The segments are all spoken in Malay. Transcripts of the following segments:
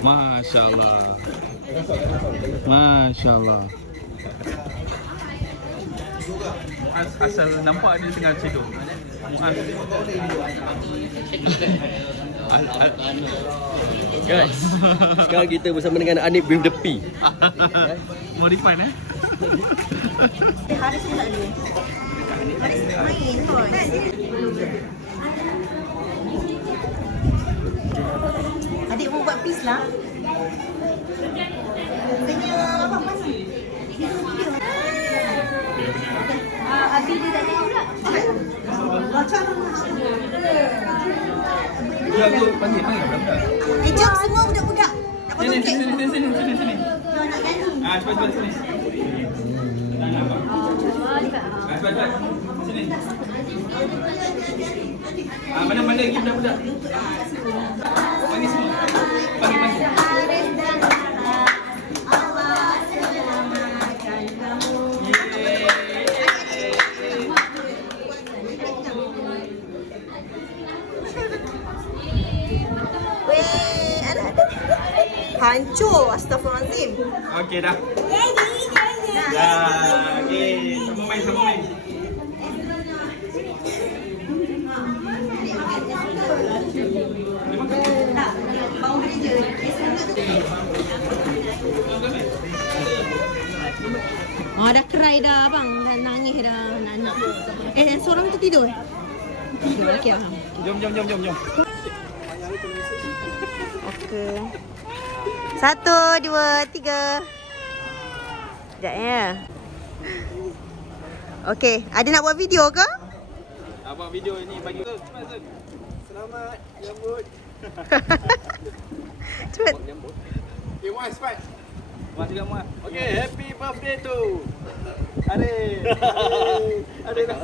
Masya Allah. Masya Allah. Muaz asal nampak dia tengah tidur. Muaz. Guys, sekarang kita bersama dengan Anip with the P. Modify Haris pun tak ada. Haris main pun. Adik mau buat peace lah. Tanya abang mana? Abi dia tak tengok pula. Macam panggil budak-budak. jom semua budak-budak. Nak potong kek. Sini. Nak nyanyi. Cepat sini. Cepat. Sini. Mana lagi budak-budak? Panggil semua. Panggil. Hancur, astagfirullahaladzim. Okey dah. Dah. Okey, sama main. Tak, bau gereja. Dah cry dah abang, dah nangis dah anak-anak. Seorang tu tidur. Tidur, okey abang. Jom. Okey. 1, 2, 3. Sekejap ya. Okey, ada nak buat video ke? Abang video ini bagi tu. Selamat menyambut. Cepat. Okay, Muaz cepat. Muaz juga Muaz. Okay, happy birthday tu. Adik. Adik dah.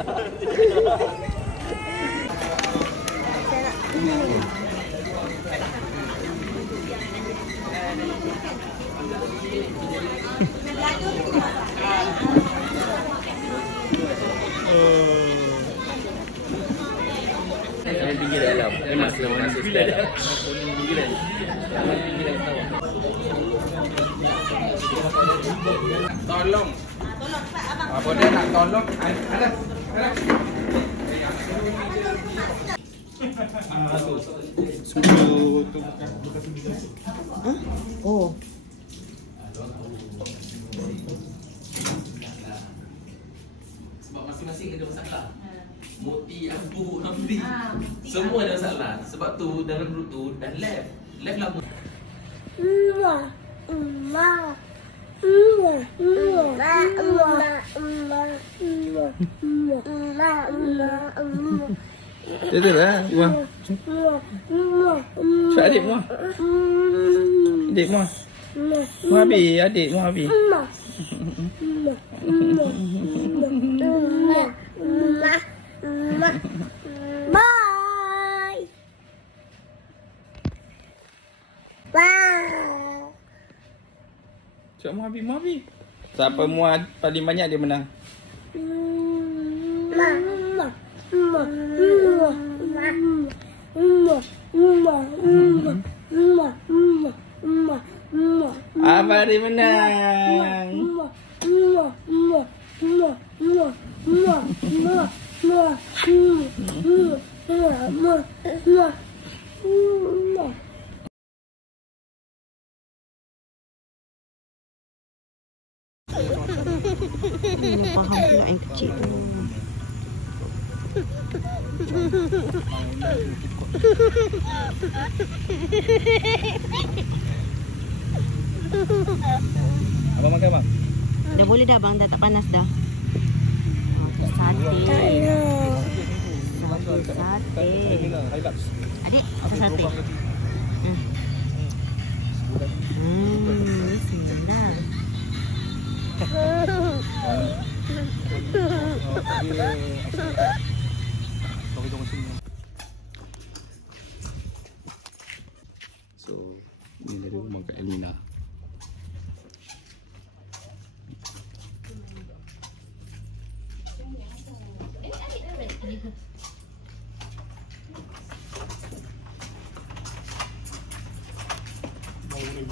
Yang tinggi dalam. Memang selamat. Pinggiran. Tolong. Apa dia nak tolong? Ada. Sudu tu bukan. Oh. Sebab masing-masing ada masalah. Moti, Abu, Hamdi, semua ada masalah. Sebab tu dalam grup tu dah left lama. Betul lah, Muaz. Cepat adik Muaz. Adik Muaz. Adik Muaz habis. Bye. Bye. Cak Muaz habis. Siapa Muaz paling banyak dia menang. Abang dia menang. Faham pula yang kecil tu. Abang makan bang? Dah boleh dah bang, dah tak panas dah. Sate. Sate. Adik, sate. Bismillah. So, ni dari rumah Kak Elmina. Adik.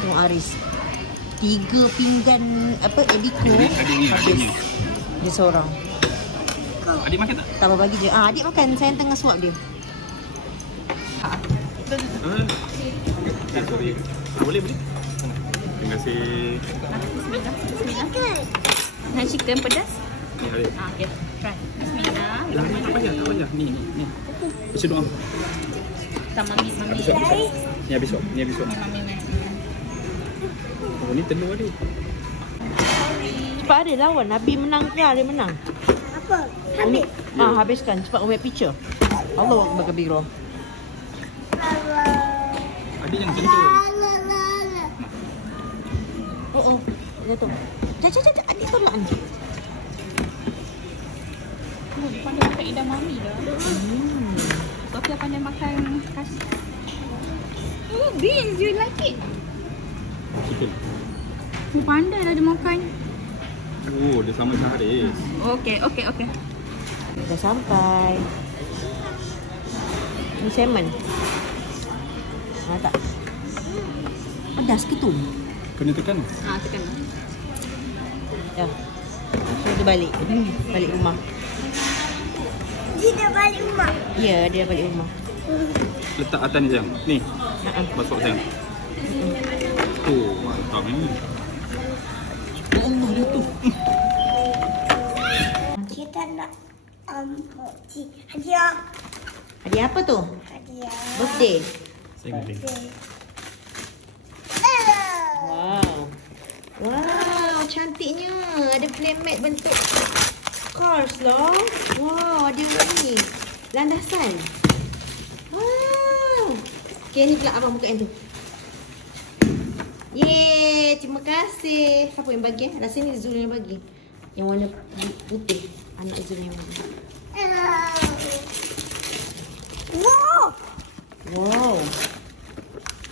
Tengok Aris. 3 pinggan apa Ebiko habis. Dia seorang. Adik makan tak? Tak apa bagi je. Adik makan. Saya tengah suap dia. Sorry. Boleh. Terima kasih. Bismillah. Nak chicken pedas? Ni Adik. Okey. Try. Bismillah. Tak payah. Ni. Baca doa. Sama mami. Ni habis suap. Mami. Oh, ni telur Adik. Cepat Aris lawan. Nabi menang ke Aris menang? Apa? Habis. Habiskan. Cepat ambil picture. Allah Akbar kabira. Adik yang sentuh. Oh. Jatuh. Jatuh. Adik tolak ni. Pandai makan lidah mami dah. Sofia pandai makan kasih. Oh, beans. You like it? Chicken. Pandai lah dia makan. Oh, dia sama macam Haris. Okey. Dah sampai. Ni salmon. Tak. Pedas ke tu? Kena tekan. Tekan. Ya. So dia balik. Balik rumah. Dia dah balik rumah. Ya, dia balik rumah. Letak atas ni sayang. Ni. Ha. Masuk sayang. Oh, mantap ni. Oh, Allah dia tu. Kita nak hadiah. Hadiah apa tu? Hadiah. Birthday. Saya guling. Wow, cantiknya. Ada playmat bentuk cars lah. Wow, ada ni. Landasan. Wow. Okay, ni pula abang buka yang tu. Yeay, terima kasih. Siapa yang bagi? Rasa ni Zul yang bagi. Yang warna putih. Anak Zul yang bagi. Wow.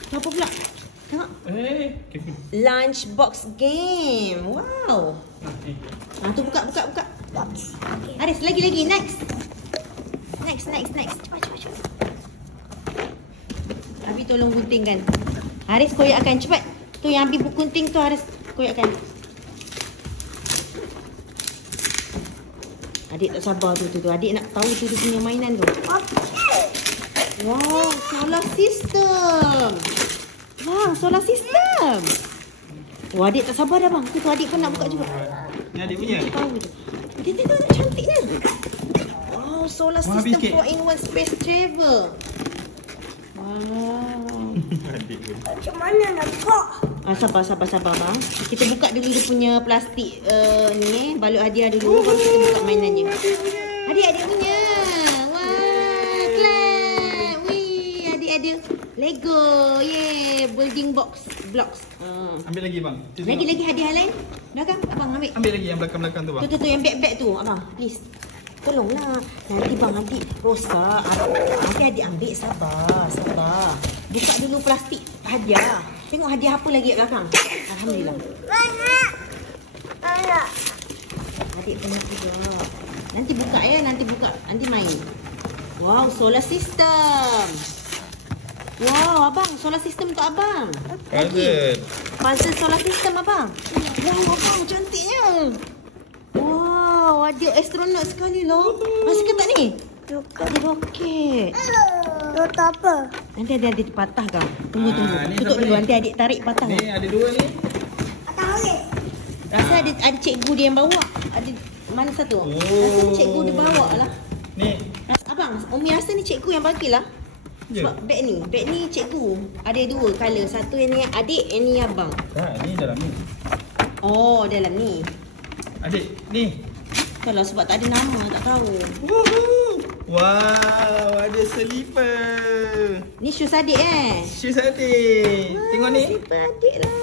Apa pula? Tengok. Lunchbox game. Wow. Tu buka. Aris, lagi. Next. Cepat. Abi tolong guntingkan. Aris koyakkan cepat. Tu yang Abi gunting tu Aris koyakkan. Adik tak sabar tu. Adik nak tahu tu dia punya mainan tu. Wow, solar system. Wah, adik tak sabar dah bang. Tu adik pun nak buka juga. Ni adik punya. Tahu tu. Dia tengok cantiknya. Wow, solar system 4-in-1 space travel. Wow. Adik pun. Macam mana nak buka? Sabar bang. Kita buka dulu dia punya plastik ni balut hadiah dulu. Baru kita buka mainannya. Adik punya. Wah, clap. Wih, adik ada Lego. Yeay, building blocks. Ambil lagi bang. Lagi hadiah lain. Belakang abang ambil. Ambil lagi yang belakang tu bang. Tu yang beg tu abang. Please. Tolonglah. Nanti bang adik rosak. Nanti adik ambil sabar. Buka dulu plastik hadiah. Tengok hadiah apa lagi kat belakang. Alhamdulillah. Mana? Adik adik punya juga. Nanti buka ya, nanti buka. Nanti main. Wow, solar system. Wow, abang, solar system untuk abang. Puzzle solar system abang. Wow, abang cantiknya. Wow, ada astronot sekali loh. Masih ke tak ni? Ada roket. Roket apa? Nanti adik patah kau. Tunggu. Tutup dulu, nanti adik tarik patah. Ni ada 2 ni. Tarik. Rasa ada cikgu dia yang bawa. Ada mana satu? Rasa cikgu dia bawa lah. Ni. Abang, Umi rasa ni cikgu yang bagilah. Sebab beg ni cikgu. Ada 2 colour. Satu yang ni adik, yang ni abang. Tak, ni dalam ni. Oh, dalam ni. Adik, ni. Kalau sebab tak ada nama, tak tahu. Wow, ada slipper. Ni shoes adik Shoes adik. Tengok ni. Slipper adik lah.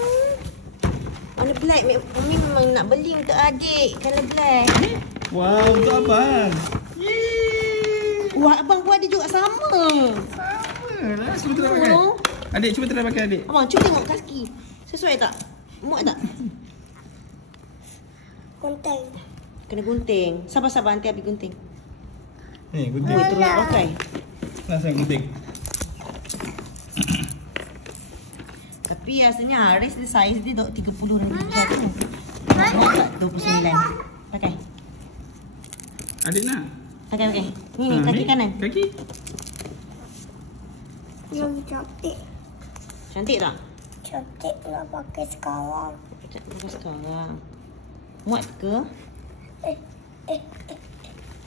Warna black. Umi memang nak beli untuk adik. Colour black. Wow, untuk abang. Wah, abang pun ada juga sama. Sama lah. Cuba try pakai. Adik, cuba try pakai adik. Abang, cuba tengok kaki. Sesuai tak? Muat tak? Gunting. Kena gunting. Sabar-sabar, nanti habis gunting. Ni, gunting. Oh, terus nak pakai. Nah, saya gunting. Tapi rasanya Haris dia saiz dia RM30 satu. Mau tak 29? Pakai. Adik nak? Pakai. Ni kaki kanan. Kaki. Yang cantik. Cantik tak? Cantik nak pakai sekarang. Pakai sekarang. Muat ke?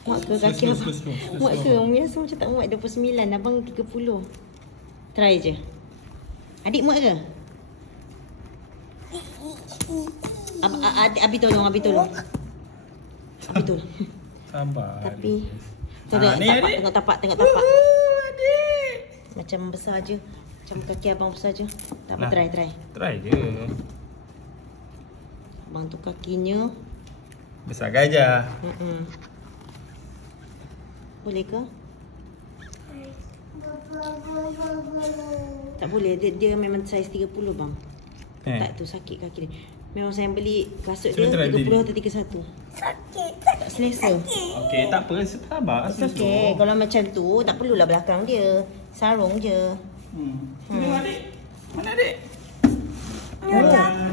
Muat ke kaki abang? Muat ke? Umi rasa macam tak muat 29. Abang 30. Try je. Adik muat ke? Abi tolong. Abi tolong. Sabar. Tapi Ni adik. Tengok tapak. Adik. Macam besar je. Macam kaki abang besar je. Tak apa, try. Try je. Abang tu kakinya. Besar gajah. Boleh ke? Tak boleh. Dia memang saiz 30 bang. Tak tu sakit kaki dia. Memang saya beli kasut dia 30 atau 31. Sakit. Tak selesa. Okey, tak apa. Sabar. Okey, kalau macam tu tak perlulah belakang dia. Sarung je. Tengok adik. Mana adik?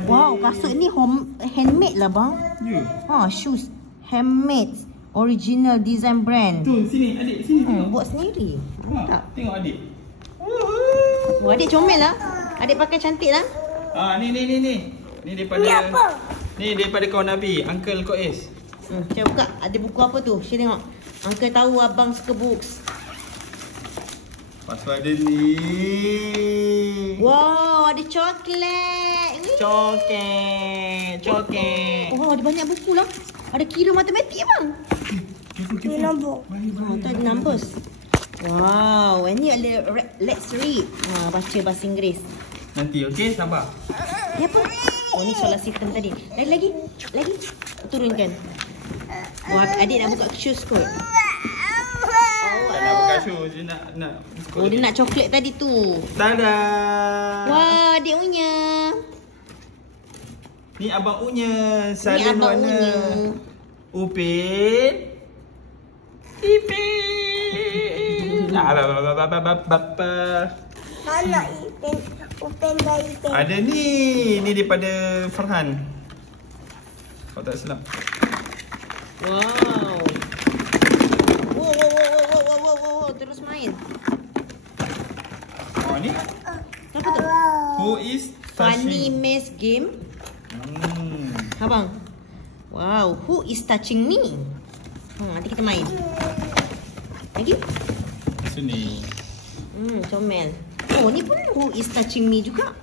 Wow, kasut ni handmade lah bang. Ya. Shoes handmade. Original design brand. Tu, sini adik. Sini. Buat sendiri. Mantap. Tengok adik. Wah, adik comel lah. Adik pakai cantik lah. Ni. Ni daripada... Ni apa? Ni daripada kawan Nabi, Uncle Kois. Cuba buka. Ada buku apa tu? Saya tengok. Uncle tahu abang suka books. Lepas tu ada ni. Wow, ada coklat. Coklat. Oh, ada banyak buku lah. Ada kira matematik bang. Ni nombor. Tu ada numbers. Wow, ini ada let's read. Baca bahasa Inggeris. Nanti, okey? Sabar. Ni apa? Oh, ni solar system tadi. Lagi. Turunkan. Wah, adik nak buka shoes kot. Tak nak pakai shoes, dia nak Oh, dia nak coklat tadi tu. Dadah. Wah, adik punya. Ni abang punya. Ni Salon abang warna. punya. Upin. Ipin. Bapa. Mana Upin bayi Ipin? Ada ni. Ni daripada Farhan. Kalau tak silap. Wow. Wow. Terus main. Oh, ni. Apa tu? Who is Funny touching? Maze Game. Abang. Wow, who is touching me? Nanti kita main. Lagi? Sini. Comel. Oh, ni pun who is touching me juga.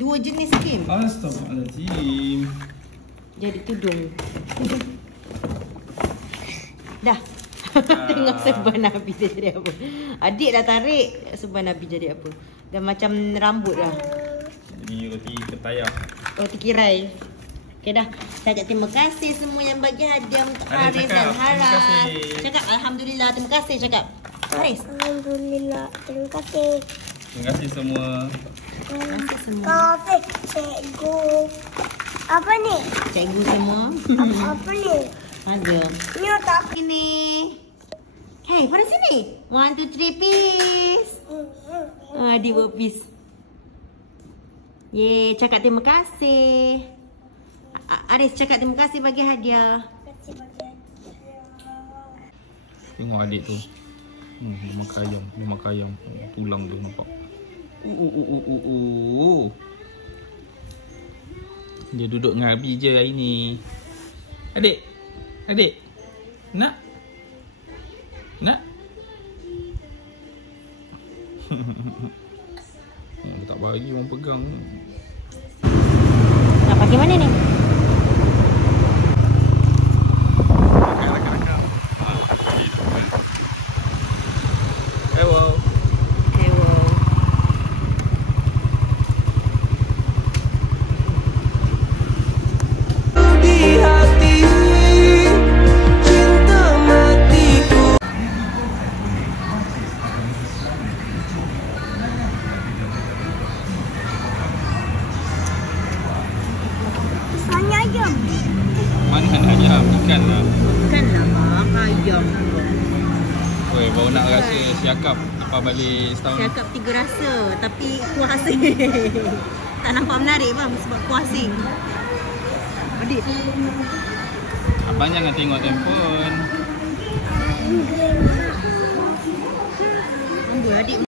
Dua jenis game. Astaghfirullahaladzim. Jadi tudung. Dah. Tengok serban Nabi dia jadi apa. Adik dah tarik serban Nabi jadi apa. Dah macam rambut dah. Jadi roti kepayah. Roti kirai. Okay dah. Saya cakap terima kasih semua yang bagi hadiah untuk Ada Haris cakap, dan terima Haras. kasih. Cakap Alhamdulillah. Terima kasih cakap. Haris. Alhamdulillah. Terima kasih. Terima kasih semua. Terima kasih semua. Kau cikgu. Apa ni? Cikgu semua. Apa ni? Ada. Ni otak. Sini. Hey, pada sini. 1, 2, 3, peace. Adik buat peace. Yeay, cakap terima kasih. Aris cakap terima kasih bagi hadiah. Tengok adik tu. Dia makan ayam. Dia makan ayam. Tulang tu nampak. Dia duduk dengan Abi je hari ni. Adik. Adik. Nak? Nak? Dia tak bagi orang pegang. Nak pakai mana ni? Hello. Hello. Soalnya ayam. Mana ayam? Ikan lah. Bukanlah mak, ayam. Weh, baru nak rasa siakap apa balik setahun ni. Cakap 3 rasa tapi kuah asing. Tak nampak menarik bang sebab kuah asing. Adik. Abang jangan tengok handphone. Amboi adik.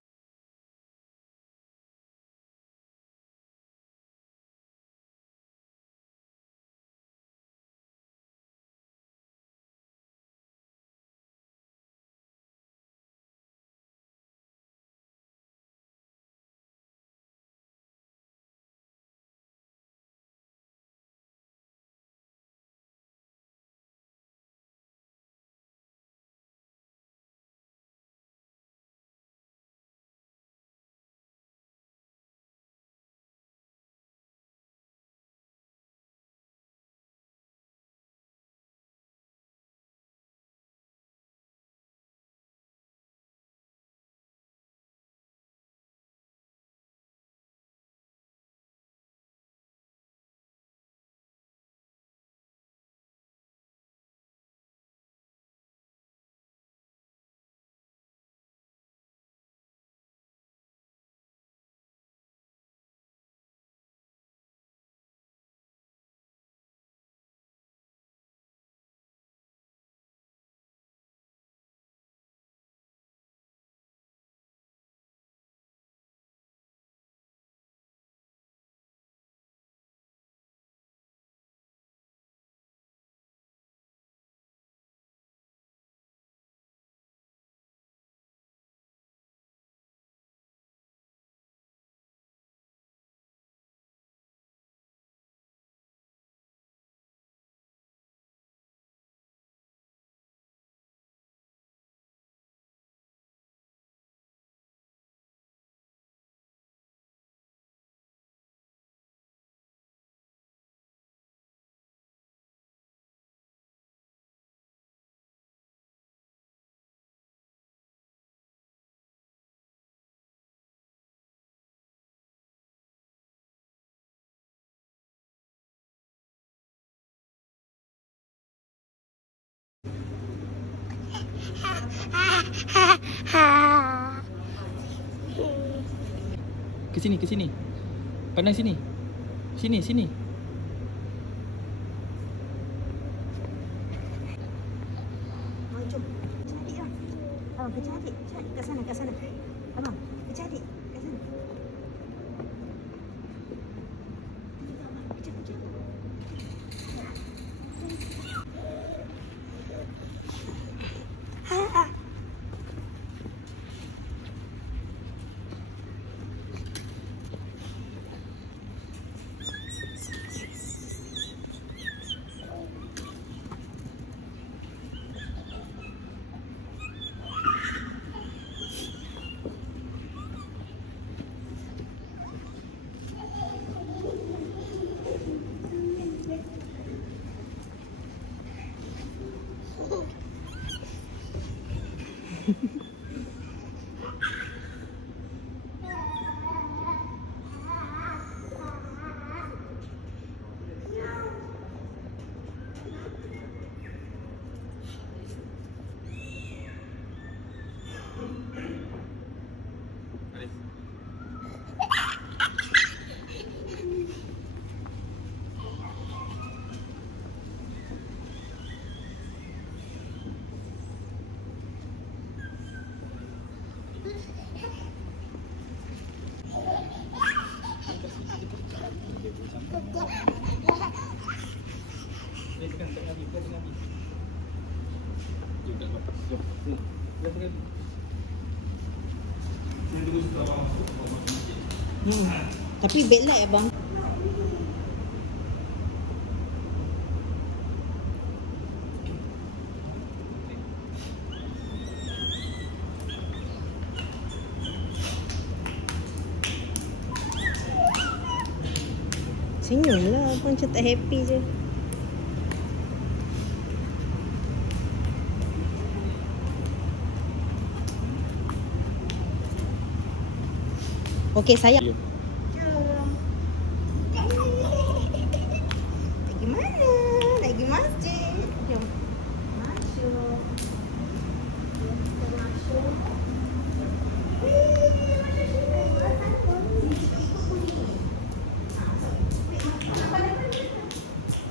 Ke sini, ke sini. Pandang sini. Sini, sini. Jom. Cari lah. Abang kejar adik. Cari kat sana, kat sana. Abang, kejar adik. Kat sana. Kejar, kejar. Tapi backlight abang. Senyum lah abang, macam tak happy je. Okey sayang. Lagi mana? Lagi masjid. Jom. Masuk. Masuk.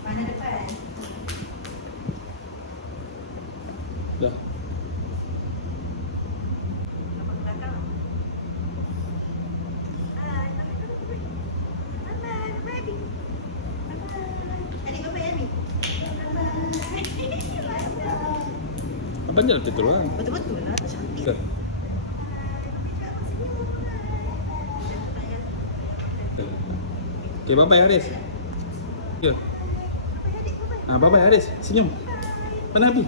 Mana depan? Dah. Abang jalan betul lah. Betul-betul lah. Cantik. Okay, bye-bye Haris. Ya. Bye-bye Haris. Senyum. Mana Abi?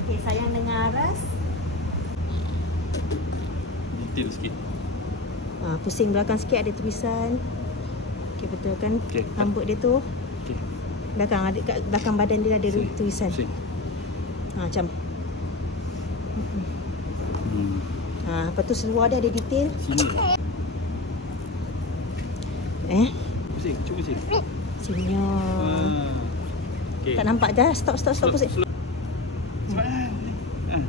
Okey, sayang dengan Aras. Detail sikit. Pusing belakang sikit ada tulisan. Okey, betul kan? Okey. Rambut dia tu. Okay. Belakang ada kat belakang badan dia ada tulisan. Sini. Macam. Lepas tu seluar dia ada detail. Sini. Pusing, cuba pusing. Senyum. Okay. Tak nampak dah. Stop pusing.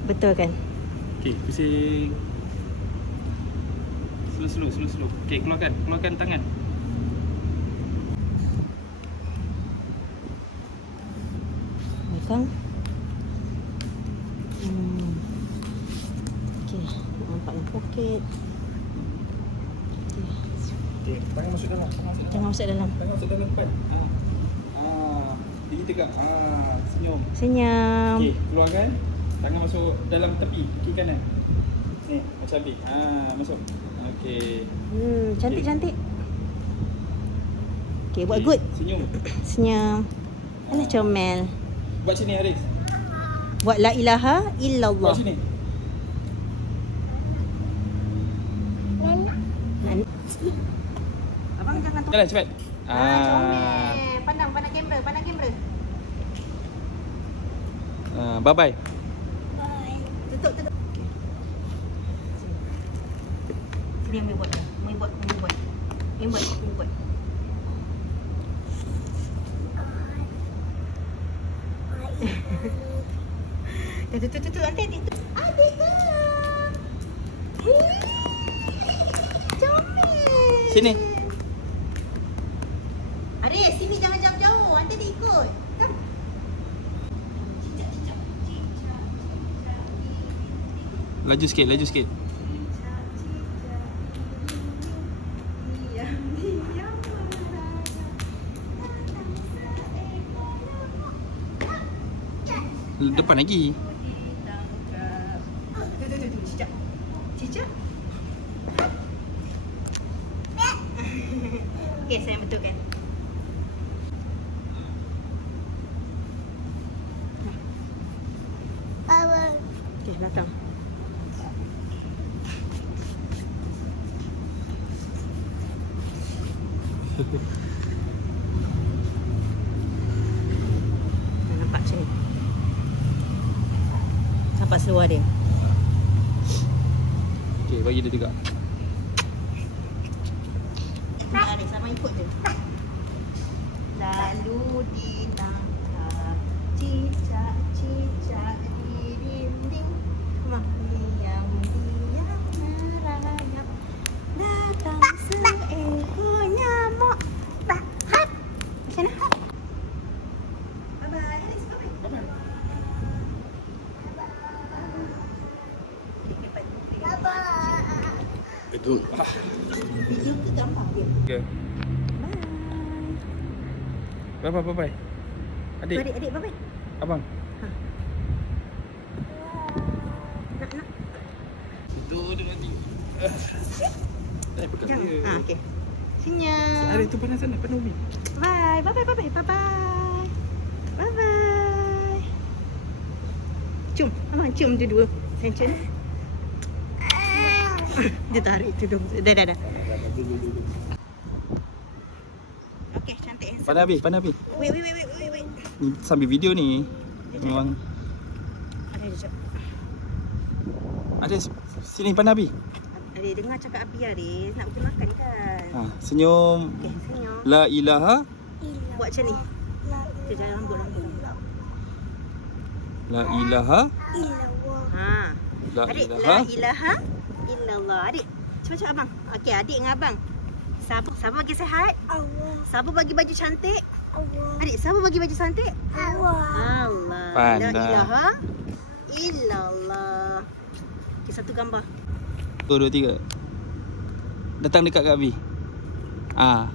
Betul kan? Okay, pusing. Slow. Okay, keluarkan tangan. Belakang. Okey, nampak dalam poket. Okay, tangan masuk dalam. Jangan masuk dalam. Tangan masuk dalam depan. Tinggi tegak. Senyum. Senyum. Okay, keluarkan. Tangan masuk dalam tepi kiri kanan. Ni, macam Abi. Masuk. Okey. Cantik. Okey, buat Okay, good. Senyum. Senyum. Mana comel. Buat sini Haris. Buat la ilaha illallah. Buat sini. Abang jangan Jalan cepat. comel. Pandang kamera. Bye-bye. Tutup. Sini ambil buat. Ambil buat. Tutup. Nanti. Adik ke? Comel. Sini. Aris, sini jangan jauh-jauh. Nanti dia ikut. Come. Laju sikit. Depan lagi. Cicak. Okey, saya betulkan. Okey, datang. Nampak macam ni. Nampak seluar dia. Okey, bagi dia tegak. Tak ada, sama ikut je. Lalu ditangkap cicak di dinding, diam merayap, datang seekor nyamuk. Hat! Macam mana? Bye-bye. Bye-bye. Video ke gambar dia? Okay. Bye. Bye. Adik. Adik, bye-bye. Abang. Nak. Itu dia nanti. Pegang Jangan. dia. Okey. Senyum. Ada tu panas sana, penuh ni. Bye. Cium. Abang cium dia dua. Cium. Dia tarik tudung. Dah. Okey, cantik handsome. Pandai habis. Wait. Ni sambil video ni. Memang Ada jap. ada sini pandai habis. Adik dengar cakap Abi Aris nak pergi makan kan? Ha, senyum. Okey, senyum. La ilaha. Buat macam ni. Kita jalan rambut. La ilaha. Ha. La Adik, ilaha. la ilaha illallah. Adik, macam abang. Okey, adik dengan abang. Siapa bagi sihat? Allah. Siapa bagi baju cantik? Allah. Adik, siapa bagi baju cantik? Allah. Allah. Pandai. La ilaha illallah. Okey, satu gambar. 1, 2, 3. Datang dekat Kak Abi. Ah.